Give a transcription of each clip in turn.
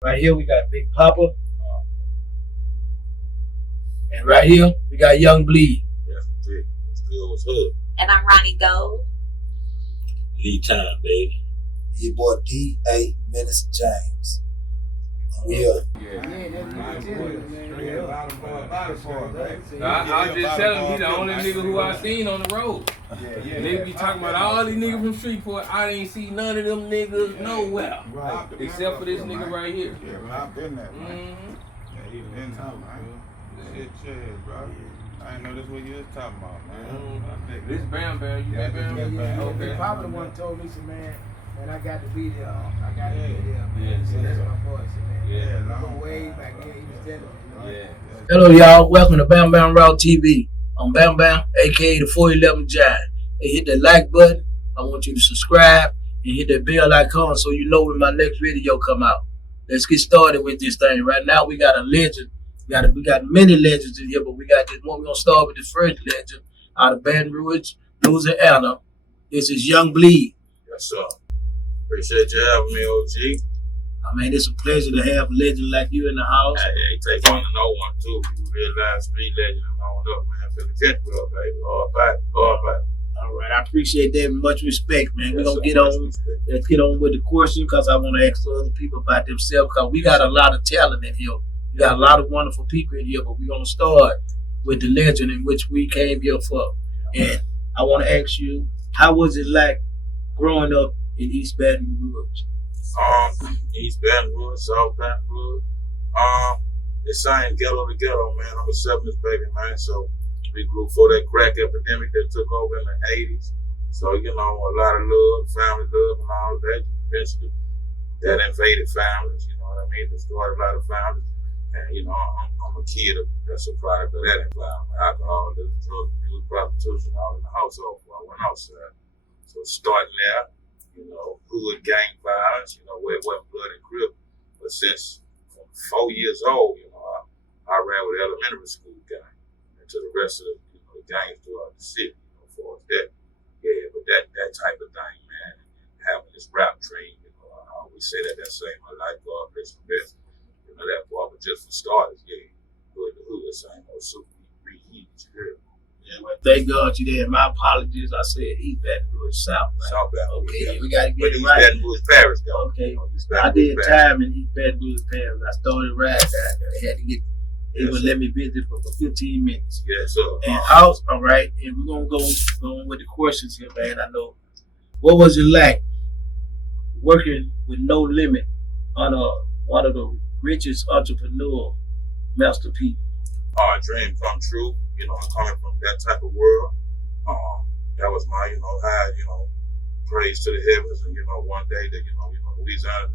Right here we got Big Papa, and right here we got Young Bleed. That's it. Still was hood. And I'm Ronnie Gold. Lead time, baby. Your boy D.A. Menace James. Yeah. I just tell him he the only nigga who I seen on the road. Niggas be talking about all these niggas from Streetport. I ain't see none of them niggas nowhere. Right. Except for this nigga right here. Yeah, I've been there, man. Mm-hmm. Yeah, he been there, man. Shit, bro. I didn't know this what you was talking about, man. This Bam Bam, you got Bam Bam? Yeah. Okay. Papa the one told me, said, man, I got to be there. I got to be there, man. So that's my boy said, man. Yeah. We go way back here. He was telling me, Yeah. Hello, y'all. Welcome to Bam Bam Raw TV. I'm Bam Bam, aka the 411 Giant. Hey, hit that like button. I want you to subscribe and hit that bell icon so you know when my next video come out. Let's get started with this thing. Right now, we got a legend. We got many legends in here, but we got this one. We're gonna start with the first legend out of Baton Rouge, Louisiana. This is Young Bleed. Yes, sir. Appreciate you having me, OG. I mean, it's a pleasure to have a legend like you in the house. Hey, take one to know one, too. You realize street legend and on up, man. Feel the tent up, baby. All back. All right, I appreciate that. Much respect, man. We're Yes, gonna sir. get on. Let's get on with the question because I want to ask the other people about themselves because we got a lot of talent in here. We got a lot of wonderful people in here, but we're gonna start with the legend in which we came here for. And I want to ask you, how was it like growing up in East Baton Rouge? East Baton Rouge, South Baton Rouge. It's saying ghetto to ghetto, man. I'm a 70s baby, man. So we grew for that crack epidemic that took over in the 80s. So, you know, a lot of love, family love and all that. Eventually, that invaded families, you know what I mean? Destroyed a lot of families. And, you know, I'm a kid that's a product of that environment. Alcohol, drug abuse, prostitution, all in the household before I went outside. So starting there, you know, hood gang violence, you know, where it wasn't blood and grip. But since from 4 years old, you know, I ran with the elementary school gang and to the rest of the, you know, the gangs throughout the city, you know, for that. Yeah, but that type of thing, man, and having this rap dream, you know, I always say that saved my life, God bless the best. You know, that boy, but just for starters, yeah, hood to hood, same old super reheat, you hear me? Yeah, well, thank God you there. My apologies. I said East Baton Rouge, South. Right? South Baton Rouge. Okay, we got to But get it East right. Baton Rouge Parish, though. Okay, East I Baton did Rouge time in East Baton Rouge, Paris. I started right down there. They had to get. They Yes, would sir. let me visit for 15 minutes. Yes, sir. And house, all right. And we're gonna go on with the questions here, man. I know. What was it like working with No Limit on one of the richest entrepreneur masterpiece? Dream come true, you know, coming from that type of world. That was my, you know, high, you know, praise to the heavens, and you know, one day that, you know, Louisiana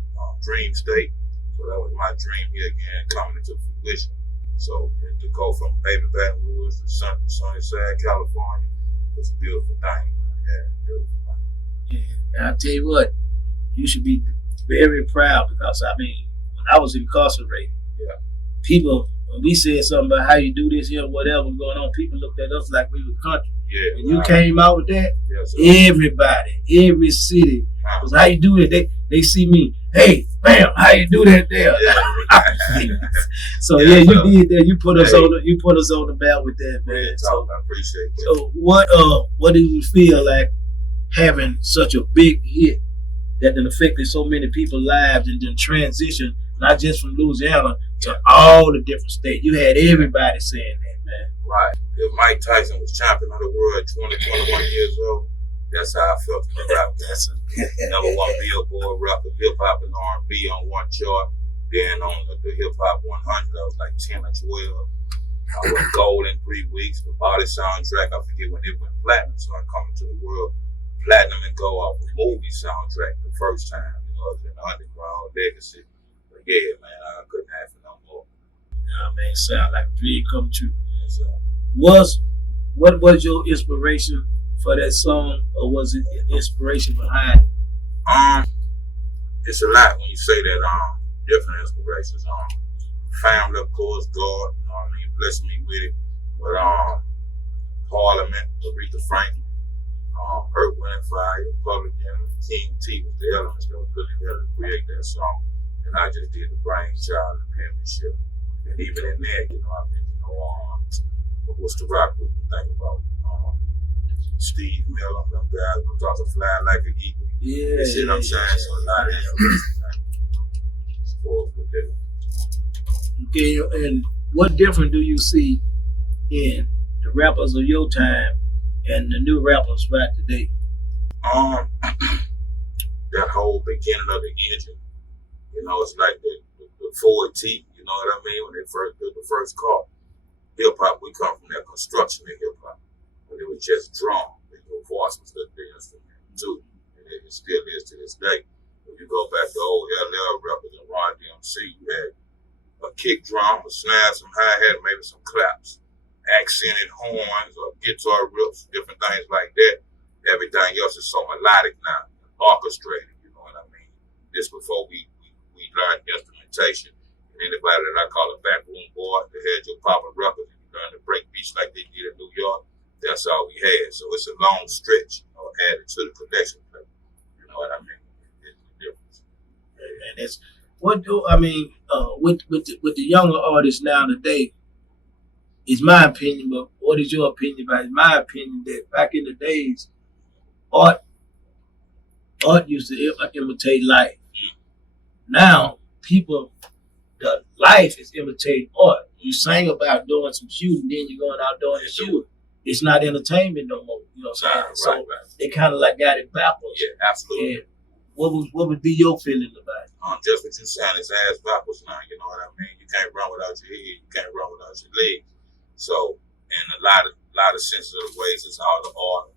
dream state. So that was my dream here again, coming into fruition. So to go from baby Baton Rouge to sunny side California was a beautiful thing. Yeah, beautiful thing. Yeah. And I tell you what, you should be very proud because I mean, when I was incarcerated, Yeah. people, when we said something about how you do this here, whatever going on, people looked at us like we were country. Yeah. When you came out with that, Yes, sir. everybody, every city was how you do it. They see me, hey, bam, how you do that there? Yeah. So Yeah, you so- did that. You put us Hey. on the belt with that, man. Yeah, So, I appreciate that. so what do you feel like having such a big hit that then affected so many people's lives and then transition not just from Louisiana to all the different states? You had everybody saying that, man. Right. If Mike Tyson was champion of the world at 20, 21 years old, that's how I felt in the rap game. Number one Billboard record, hip hop and R&B on one chart. Then on the hip hop 100, I was like 10 or 12. I went gold in 3 weeks. The Body soundtrack, I forget when it went platinum, so I come into the world platinum and go off a movie soundtrack the first time, you know, other than Underground Legacy. But yeah, man, I couldn't have it no more. Nah, man, sound like a dream come true. And so, What was your inspiration for that song, or was it the inspiration behind it? it's a lot when you say that. Different inspirations. Family, of course, God, you know what I mean, blessed me with it. But Parliament, Aretha Franklin, Earth, Wind and Fire, Public Enemy, King T was the elements that was put together to create that song. and I just did the brainchild and penmanship. And even in that, you know, I mean, you know, what's the rock group you think about? Steve Miller, them guys who talk to fly like an eagle. Yeah. You see what I'm saying? So a lot of that. Okay, and what difference do you see in the rappers of your time and the new rappers right today? That whole beginning of the engine, you know, it's like the Ford T, you know what I mean? When they first built the first car. Hip hop, we come from that construction of hip hop. When it was just drum, your voice was the instrument too. And it still is to this day. When you go back to old LL rappers and Ron DMC, you had a kick drum, a snare, some hi-hat, maybe some claps, accented horns or guitar riffs, different things like that. Everything else is so melodic now, orchestrated, you know what I mean? This before we learned instrumentation. And anybody that I call a backroom boy that had your papa records and you learned to break beats like they did in New York, that's all we had. So it's a long stretch, you know, added to the collection plate. You know what I mean? It's the difference. And it's what do I mean with the younger artists now today? Is my opinion, but what is your opinion about it? My opinion that back in the days, art used to imitate life. Now people, the life is imitating art. You sang about doing some shooting, then you're going out doing the shooting. It's not entertainment no more. You know what I'm saying? Right. They kind of like got it backwards. Yeah, absolutely. And what would be your feeling about it? Just what you're saying is ass backwards now, you know what I mean? You can't run without your head, you can't run without your legs. So, in a lot of sensitive ways, it's all the art.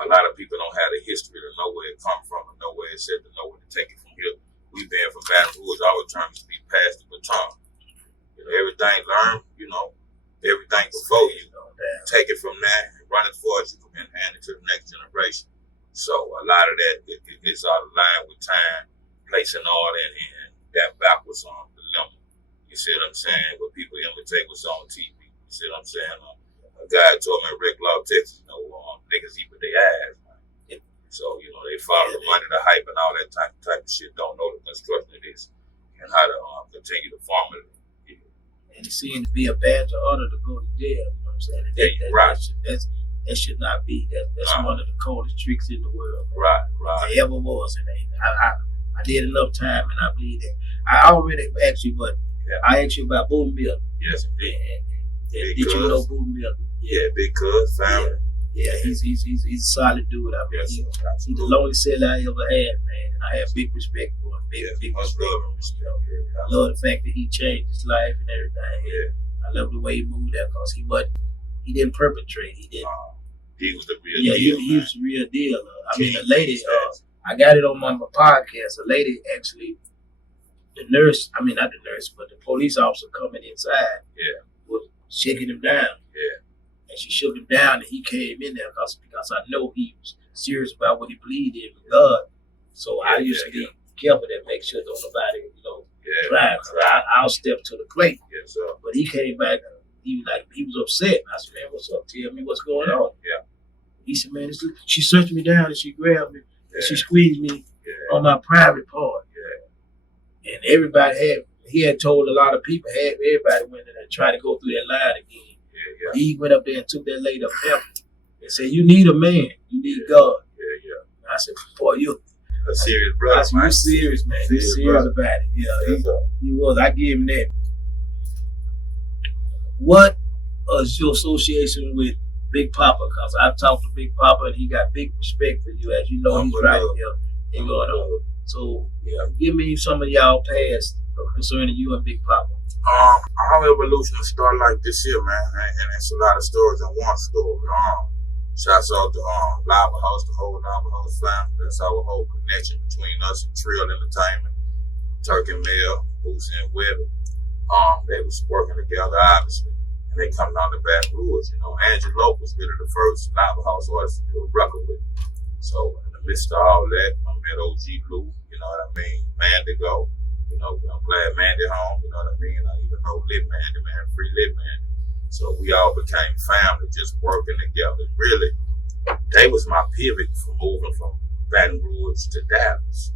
A lot of people don't have the history to know where it come from, or know where it's at, to know where to take it from here. We've been from Baton Rouge, our terms to be passed the baton. You know, everything learned, you know, everything before you, take it from there and run it forward, you can hand it to the next generation. So a lot of that is out of line with time, place and order, and that backwards on the limit. You see what I'm saying? What people imitate what's on TV. You see what I'm saying? A guy told me in Rick Law, Texas, you know, niggas eat with their ass. Man. So, you know, they follow the money, the hype, and all that type of shit. Don't know the construction of this and how to continue to farm it. Yeah. And it seems to be a badge of honor to go to jail. You know what I'm saying? That should not be. That's one of the coldest tricks in the world. Man. Right. There ever was. And I did enough time, and I believe that. I already asked you, but I asked you about Boom Mill. Yes, indeed. Did you know Boom Mill? Yeah, big cuz, family. Yeah, he's a solid dude. I mean, he's the longest seller I ever had, man. And I have big respect for him. Big respect. I love the fact that he changed his life and everything. Yeah. I love the way he moved there because he didn't perpetrate. He didn't. He was the real deal. He was the real deal. I mean, a lady, I got it on my podcast. A lady actually, not the nurse, but the police officer coming inside was shaking him down. Yeah. And she shook him down, and he came in there because I know he was serious about what he believed in with God. So I used to be careful to make sure that nobody, drive. I'll step to the plate. Yes, sir. But he came back, he was upset. I said, man, what's up? Tell me what's going on. Yeah. He said, man, she searched me down and she grabbed me and she squeezed me on my private part. Yeah. And he had told a lot of people, everybody went in there and tried to go through that line again. Yeah. He went up there and took that lady up there and said, you need a man. You need God. Yeah. I said, boy, you're a serious brother. You're serious, man. You're serious about it. Yeah, he was. I gave him that. What is your association with Big Papa? Because I've talked to Big Papa and he got big respect for you. As you know, he's right here and going on. So, give me some of y'all past concerning you and Big Papa. Our evolution started like this here, man, and it's a lot of stories in one story. Shouts out to Lava House, the whole Lava House family. That's our whole connection between us and Trill Entertainment, Turkey Mill, Boosie and Webby. They was working together, obviously, and they come down to Baton Rouge. You know, Angelo was really the first Lava House artist to do a record with. So in the midst of all that, I met OG Blue. You know what I mean? Mandigo. You know, I'm glad Mandy home. You know what I mean? I even know Lit Mandy, man, free Lit Mandy. So we all became family, just working together. Really, they was my pivot for moving from Baton Rouge to Dallas.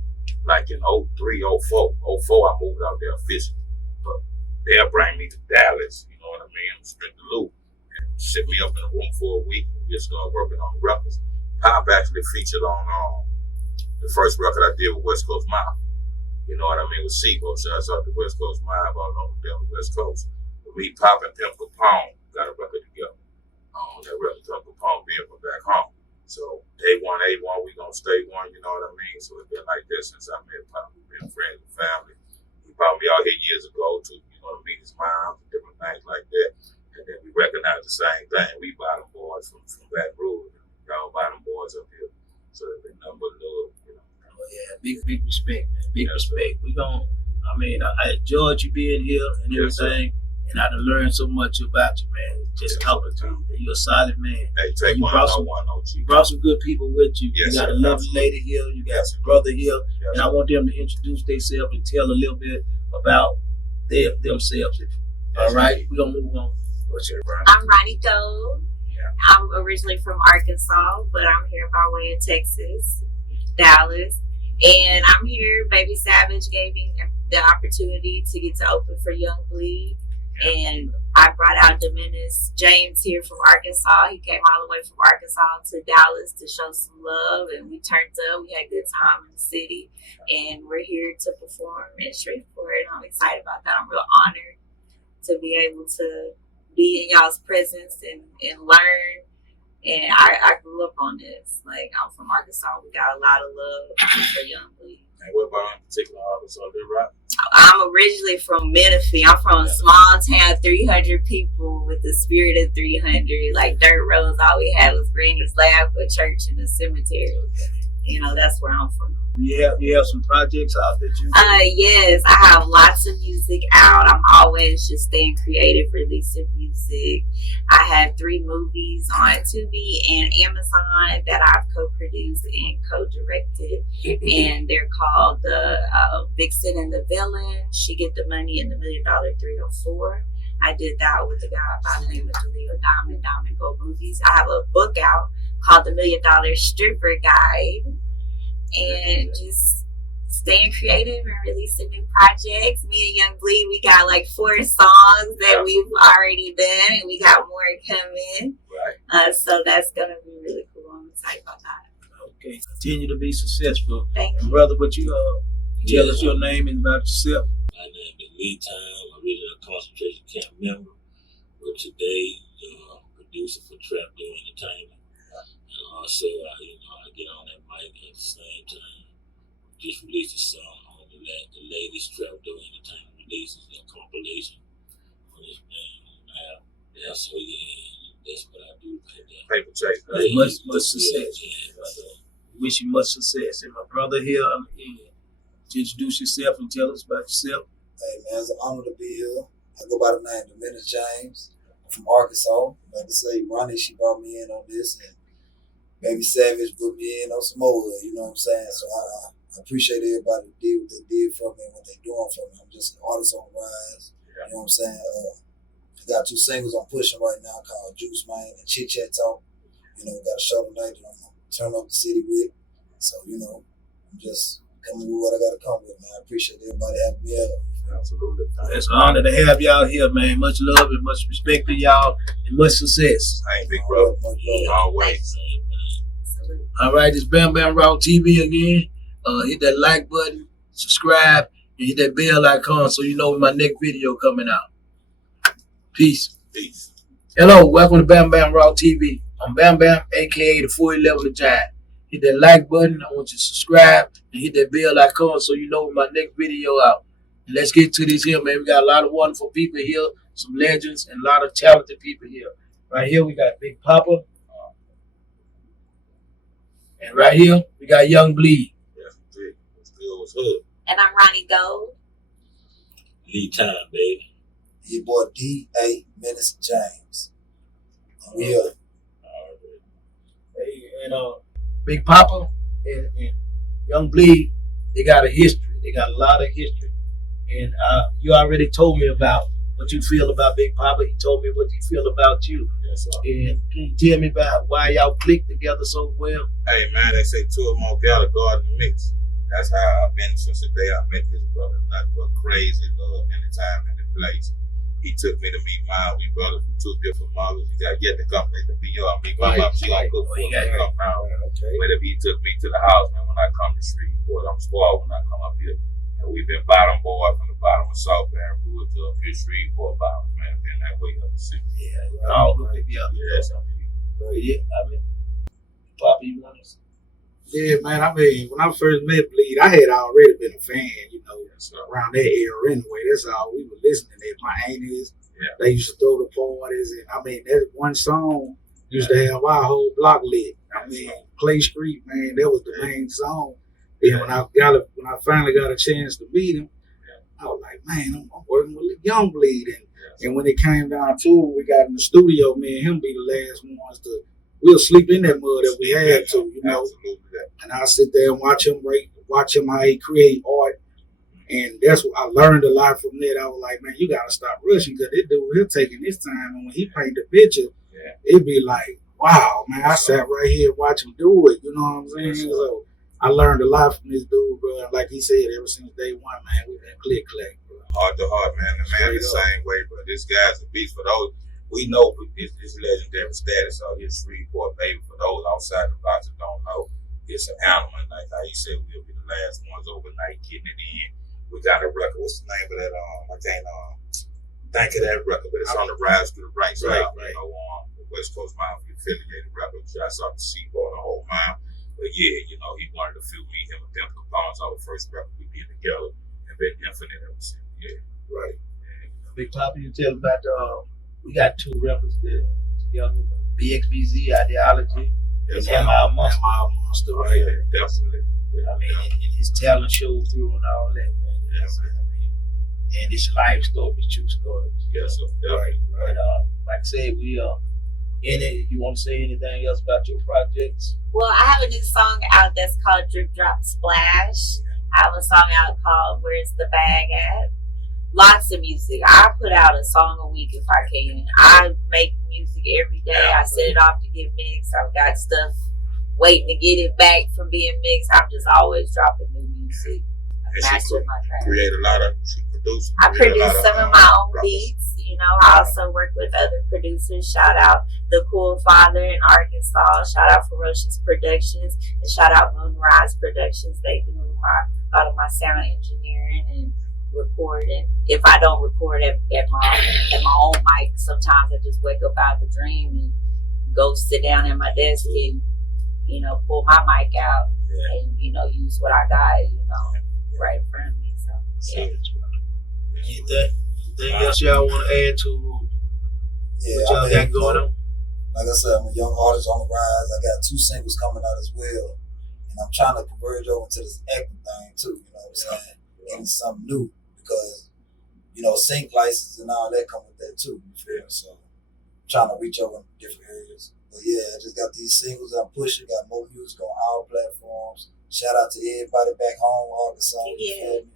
like in 03, 04. 04, I moved out there officially. But they'll bring me to Dallas, you know what I mean? Spent the loop and sit me up in a room for a week and we'll start working on the records. Pop actually featured on the first record I did with West Coast Mob. You know what I mean? With Sebo. So I saw the West Coast Mob all over down the West Coast. But me, Pop, and Pimp Capone got a record together. On that record, Pimp Capone being from back home. So day one, A1, we gonna stay one, you know what I mean? So it's been like that since I met Pop. We've been friends and family. He brought me out here years ago to, you know, to meet his mom and different things like that. And then we recognize the same thing. We Baton boys from Baton Rouge. Y'all Baton boys up here. So there's been nothing but love, you know. Oh yeah, big respect, man. Big respect. We gon' I enjoyed you being here and everything, and I done learned so much about you, man. Just talking to you. You're a solid man. Hey, take one OG. You brought some good people with you. Yes, you got sir, a lovely absolutely. lady here. You got some brother here, Yes, and I want them to introduce themselves and tell a little bit about themselves. All right, we gonna move on. What's your brand? I'm Ronnie Gold. I'm originally from Arkansas, but I'm here by way of Texas, Dallas. And I'm here. Baby Savage gave me the opportunity to get to open for Young Bleed. And I brought out Dominus James here from Arkansas. He came all the way from Arkansas to Dallas to show some love. And we turned up. We had a good time in the city. And we're here to perform in Shreveport. And I'm excited about that. I'm real honored to be able to be in y'all's presence and learn. And I grew up on this. Like, I'm from Arkansas. We got a lot of love for Young Bleed. And what about in particular Arkansas, right? I'm originally from Menifee. I'm from a small town, 300 people with the spirit of 300. Like, dirt roads, all we had was Granny's Lab, a church, and a cemetery. You know, that's where I'm from. You have some projects out that you Yes, I have lots of music out. I'm always just staying creative, releasing music. I have 3 movies on Tubi and Amazon that I've co-produced and co-directed, and they're called the Vixen and the Villain, She Get the Money, and the $1 Million 304. I did that with a guy by the name of Delio Diamond Go Movies. I have a book out called The $1 Million Stripper Guide. And just staying creative and releasing new projects. Me and Young Bleed, we got like 4 songs that we've already done, and we got more coming. Right. So that's gonna be really cool. I'm excited about that. Okay, continue to be successful. Thank you. Brother, would you tell us your name and about yourself? My name is Lead Time, original concentration camp member, but today producer for Trap Door Entertainment. And also, I get on that mic at the same time. Just released a song on the latest Trap Door Entertainment releases, a compilation on this man. So that's what I do right there. Paper chase. Much success. Wish you much success. And my brother here, to introduce yourself and tell us about yourself. Hey man, it's an honor to be here. I go by the name Dominus James. I'm from Arkansas. Like I say, Ronnie, she brought me in on this, and Baby Savage put me in on some more. You know what I'm saying? So I appreciate everybody that did what they did for me and what they doing for me. I'm just an artist on the rise. You know what I'm saying? I got 2 singles I'm pushing right now called Juice Man and Chit Chat Talk. You know, got a show tonight that I'm gonna turn up the city with. So, you know, I'm just coming with what I gotta come with, man. I appreciate everybody having me up. Absolutely. It's an honor to have y'all here, man. Much love and much respect for y'all and much success. I ain't big brother. Always. All right, it's Bam Bam Raw TV again. Hit that like button, subscribe, and hit that bell icon so you know when my next video coming out. Peace. Peace. Hello, welcome to Bam Bam Raw TV. I'm Bam Bam, aka the 411 of Giant. Hit that like button. I want you to subscribe and hit that bell icon so you know when my next video out. And let's get to this here, man. We got a lot of wonderful people here, some legends, and a lot of talented people here. Right here, we got Big Papa. And right here, we got Young Bleed. Yes, indeed. It's good. It's hood. And I'm Ronnie Gold. Lead Time, baby. Your boy D.A. Menace James. We here. Hey, and Big Papa and Young Bleed, they got a history. They got a lot of history. And you already told me about what you feel about Big Papa. He told me what he feel about you. Yes, sir. And can you tell me about why y'all clicked together so well? Hey, man, they say 2 or more Gallagher in the mix. That's how I've been since the day I met this brother. Nothing but crazy love anytime and the place. He took me to meet mine. We brothers from two different mothers. He got yet to come to be I mean, my mom, she gonna cook for me to come out. But if he took me to the house, man, when I come to Shreveport, I'm spoiled when I come up here. And we've been bottom boy from the bottom of South Baton Rouge to up here Shreveport bottom, man. Been that way ever since. Yeah, all good to be up. Yes, Yeah, I mean, Poppy, you want to? Yeah, man. I mean, when I first met Bleed, I had already been a fan, you know, around that era anyway. That's all we were listening to. My aunties, they used to throw the parties, and I mean, that one song used to have our whole block lit. I mean, Clay Street, man, that was the main song. And when I finally got a chance to meet him, I was like, man, I'm working with Young Bleed, and when it came down to it, we got in the studio, me and him be the last ones to. We'll sleep in that mud if we had to, you know. And I'll sit there and watch him how he create art. And that's what I learned a lot from that. I was like, man, you gotta stop rushing, because this dude, he'll taking his time, and when he paint the picture, it'd be like, wow, man, I sat right here and watch him do it. You know what I'm saying? So I learned a lot from this dude, bro. And like he said, ever since day one, man, we've been click, bro. Heart to heart, man. The man the same way, but this guy's a beast. For those, we know this legendary status out here, Shreveport, baby. For those outside the box that don't know, it's an animal. Like how he said, we'll be the last ones overnight getting it in. We got a record. What's the name of that? I can't think of that record, but it's on the rise to the right side. You know, the West Coast Mafia affiliated record. Shots out to Seaboard, the whole mile. But yeah, you know, he wanted to few me, him, and them components. Our first record we did together, and been infinite ever since. Yeah, right. Yeah. Big Poppy, you tell about we got two records there together, BXBZ Ideology and MI Monster, right? Yeah, definitely. Yeah, I mean, and his talent shows through and all that, man. I mean, and his life story, his true stories. Yes, sir. Right. But like I said, we in it. You want to say anything else about your projects? Well, I have a new song out that's called Drip Drop Splash. I have a song out called Where's the Bag At? Lots of music. I put out a song a week if I can. I make music every day. I send it off to get mixed. I've got stuff waiting to get it back from being mixed. I'm just always dropping new music. Create a lot of producers. I produce some of my own beats. You know, I also work with other producers. Shout out The Cool Father in Arkansas. Shout out Ferocious Productions. And shout out Moonrise Productions. They do a lot of my sound engineering and recording. If I don't record at my own mic, sometimes I just wake up out of a dream and go sit down at my desk and, you know, pull my mic out and, you know, use what I got, you know, right in front of me. So, yeah. Anything else y'all want to add to what y'all got going on? Like I said, I'm a young artist on the rise. I got 2 singles coming out as well. And I'm trying to converge over to this acting thing too, you know what I'm saying? Getting something new. Because, you know, sync license and all that come with that too, you feel me? So I'm trying to reach over in different areas. But yeah, I just got these singles I'm pushing, got more music on our platforms. Shout out to everybody back home, Arkansas, you feel me?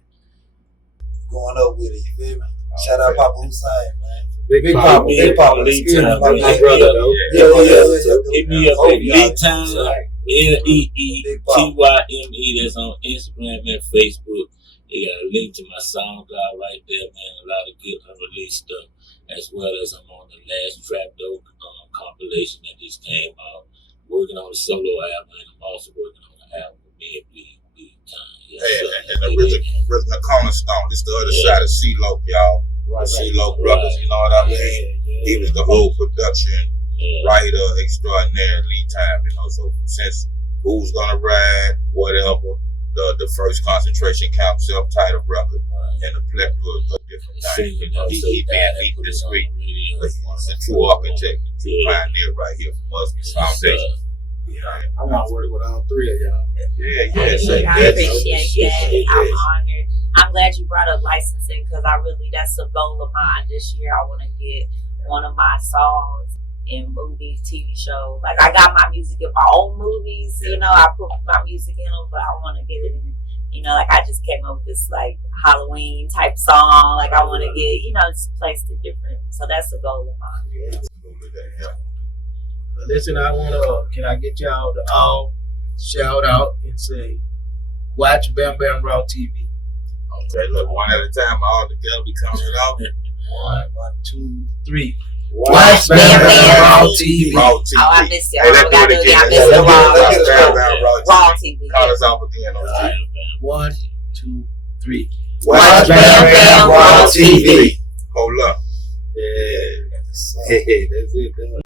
Going up with it, you feel me? Shout out Papa Hussein, man. Big Papa. Hit me up at B-Time, LEETYME. That's on Instagram and Facebook. They got a link to my SoundCloud right there, man. A lot of good unreleased stuff, as well as I'm on the last Trap Dope compilation that just came out. Working on a solo album, and I'm also working on an album with me and B-Time. And the original Cornerstone. It's the other side of C-Lo, y'all. C-Lo Brothers, you know what I mean? He was the whole production writer extraordinaire lead time, you know. So since Who's Gonna Ride, whatever, the first concentration camp self-titled record, and the plethora of different things. You know, he being discreet. He's a true architect, a true pioneer right here from us, Foundation. I want to work with all 3 of y'all. I appreciate that. I'm honored. I'm glad you brought up licensing, because that's a goal of mine this year. I want to get one of my songs in movies, TV shows. Like, I got my music in my own movies, you know, I put my music in them, but I want to get it in, you know, like I just came up with this like Halloween type song. Like, I want to get, you know, just placed it different. So that's the goal of mine. Listen, I want to, can I get y'all to all shout out and say, Watch Bam Bam Raw TV. Okay, look, one at a time, all together, we coming it out. 1, 2, 3. Watch Bam Bam Raw TV. Raw TV. Oh, I missed it. Hey, I let's do forgot it to again. I missed the Bam Bam Raw TV. Call us off again on All right. TV. 1, 2, 3. Watch Bam Bam Raw TV. Hold up. That's it, dog.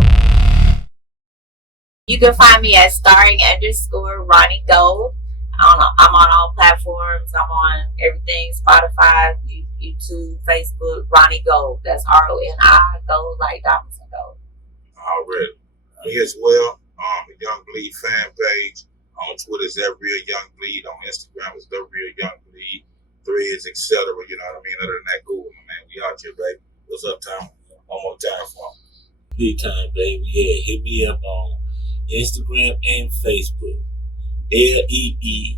You can find me at starring_Ronnie Gold. I'm on all platforms. I'm on everything: Spotify, YouTube, Facebook. Ronnie Gold. That's RONI Gold, like diamonds and gold. Already. Me as well. The Young Bleed fan page. On Twitter is that Real Young Bleed. On Instagram is the Real Young Bleed. Threads, etc. You know what I mean? Other than that, Google, man. We out here, baby. What's up, Tom? One more time for him. Big time, baby. Yeah, hit me up on Instagram and Facebook. LEETYME.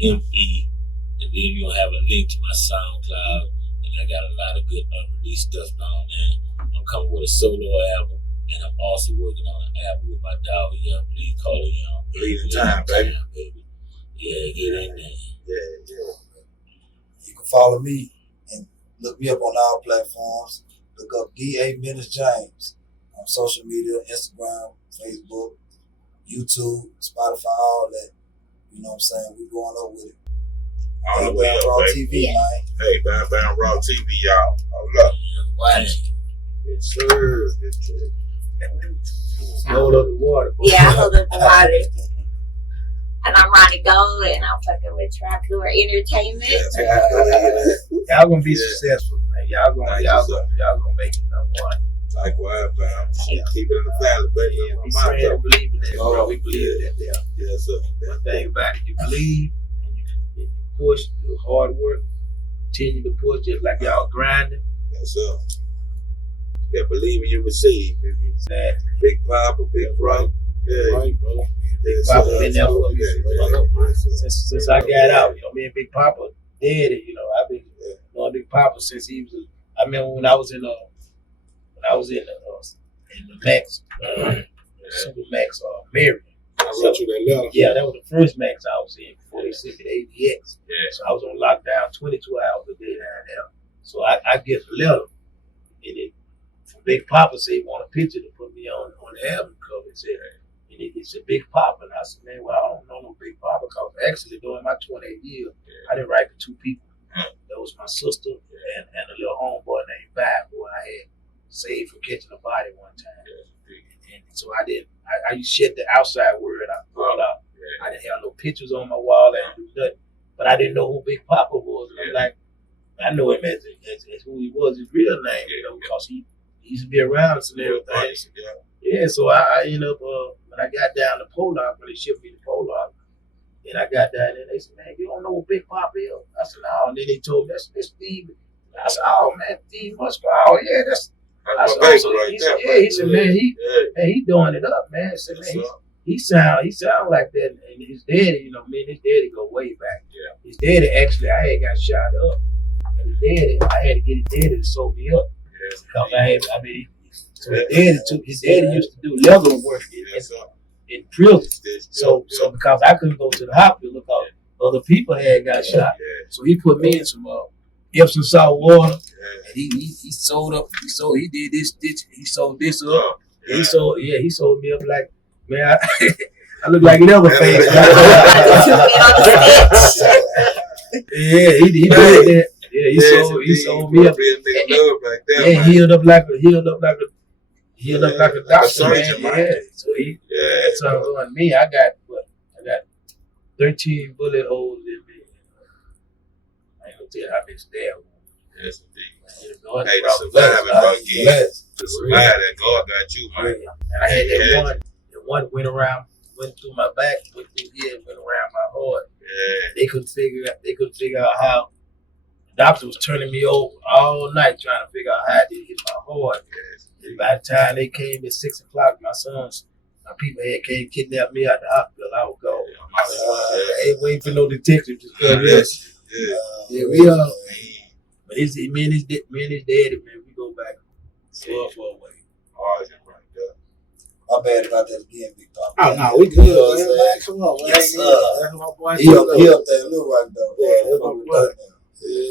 And then you'll have a link to my SoundCloud. And I got a lot of good unreleased stuff down there. I'm coming with a solo album. And I'm also working on an album with my dog, Young Bleed, calling Young Bleeding Time, baby. Yeah, get in there. Yeah. You can follow me and look me up on all platforms. Look up D.A. Menace James on social media, Instagram, Facebook, YouTube, Spotify, all that. You know what I'm saying? We going up with it. All the way up, Raw baby. TV, man. Hey, Bam Bam Raw TV, y'all. Hold up. Watch. Yes, sir. Hold up the water. Yeah, I hold up the water. And I'm Ronnie Gold, and I'm fucking with Trapdoor Entertainment. Y'all gonna be successful, man. Y'all gonna make it number one. Likewise, man. Keep it in the family, baby. Yeah, we saying and believe in that, bro. We believe that there. Yes, sir. One thing about it, you believe and you push, do hard work, continue to push just like y'all grinding. Yes, sir. Yeah, believe in you receive. Exactly. Big Papa, Big Bro. Yeah. Right, bro. Big Papa been there for me since I got out. You know, me and Big Papa did it. You know, I've been knowing Big Papa since he was. I remember when I was in the Max, Super Max, Marion. I wrote you that letter. Yeah, that was the first Max I was in before they sent me to ADX. Yeah. So I was on lockdown 22 hours a day down there. So I get the letter, and it Big Papa said he wanted a picture to put me on the album cover. It said, and it said Big Papa, and I said, man, well, I don't know no Big Papa, because actually during my 28 years, I didn't write for two people. That was my sister and a little homeboy named Bob, who I had saved from catching a body one time. And so I shed the outside word I brought out. I didn't have no pictures on my wall, I didn't do nothing. But I didn't know who Big Papa was. And I'm like, I know him as who he was, his real name, you know, because he used to be around us and everything. Yeah, so I ended up, when I got down to Polar, when they shipped me to Polar, and I got down there, they said, man, you don't know what Big Papa is? I said, no. And then they told me, that's Steve. I said, oh, man, Steve Musgrove. Oh, yeah, that's my baby right there. Yeah, he said, man, he doing it up, man. He said, man, he sound like that. And his daddy, you know, me and his daddy go way back. Yeah. His daddy, actually, I had got shot up. And his daddy, I had to get his daddy to sew me up. So his daddy used to do leather work in prison. So because I couldn't go to the hospital because other people had got shot. So he put me in some Epsom salt water, and he sewed up. He did this stitch. He sewed this up. He sewed me up like, man, I look like an other face. Yeah, he did that. Yeah, he sold me up. Yeah, healed up like a doctor, man. Yeah. So that's how it on me. I got 13 bullet holes in me. I ain't gonna tell you how much there. Yes, indeed. Hey, to survive it, bro. To survive that, God got you, man. And I had that one went through my back, went through here, went around my heart. Yeah. They couldn't figure out how. The doctor was turning me over all night trying to figure out how they hit my heart. And by the time they came at 6 o'clock, my people came kidnap me out the hospital. I was gone. I ain't waiting for no detective to come here. Yeah, we are. But me and his daddy, man, we go back far, far away. Oh, right there. My bad about that again, Big Pop. Oh no, we good. You know what I'm saying? Come on, man. Yes, sir. That's my boy. He up there, Lil Rock though. Yeah, that's my boy. Yeah.